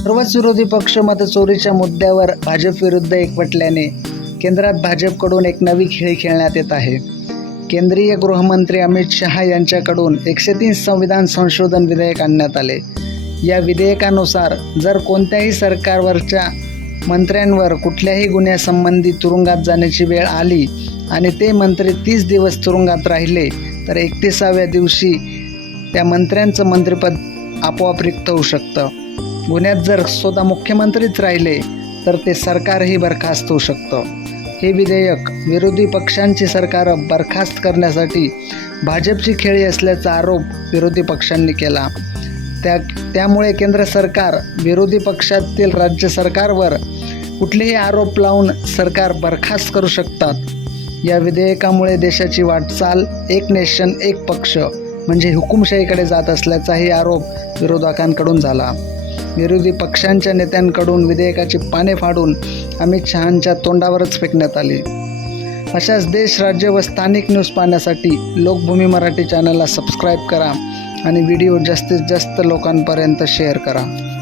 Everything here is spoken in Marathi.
सर्वच विरोधी पक्ष मतचोरीच्या मुद्द्यावर भाजप विरुद्ध एकवटल्याने केंद्रात भाजपकडून एक नवी खेळी खेळण्यात येत आहे. केंद्रीय गृहमंत्री अमित शहा यांच्याकडून 103 संविधान संशोधन विधेयक आणण्यात आले. या विधेयकानुसार जर कोणत्याही सरकारवरच्या मंत्र्यांवर कुठल्याही गुन्ह्यासंबंधी तुरुंगात जाण्याची वेळ आली आणि ते मंत्री 30 दिवस तुरुंगात राहिले तर 31व्या दिवशी त्या मंत्र्यांचं मंत्रिपद आपोआप रिक्त होऊ शकतं. गुन्ह्यात जर स्वतः मुख्यमंत्रीच राहिले तर ते सरकारही बरखास्त होऊ शकतं. हे विधेयक विरोधी पक्षांची सरकारं बरखास्त करण्यासाठी भाजपची खेळी असल्याचा आरोप विरोधी पक्षांनी केला. त्यामुळे केंद्र सरकार विरोधी पक्षातील राज्य सरकारवर कुठलेही आरोप लावून सरकार बरखास्त करू शकतात. या विधेयकामुळे देशाची वाटचाल एक नेशन एक पक्ष म्हणजे हुकुमशाहीकडे जात असल्याचाही आरोप विरोधकांकडून झाला. विरोधी पक्षांच्या नेत्यांकडून विधेयकाची पाने फाडून अमित शहांच्या तोंडावरच फेकण्यात आली. अशाच देश, राज्य व स्थानिक न्यूज पाहण्यासाठी लोकभूमी मराठी चॅनलला सबस्क्राईब करा आणि व्हिडिओ जास्तीत जास्त लोकांपर्यंत शेअर करा.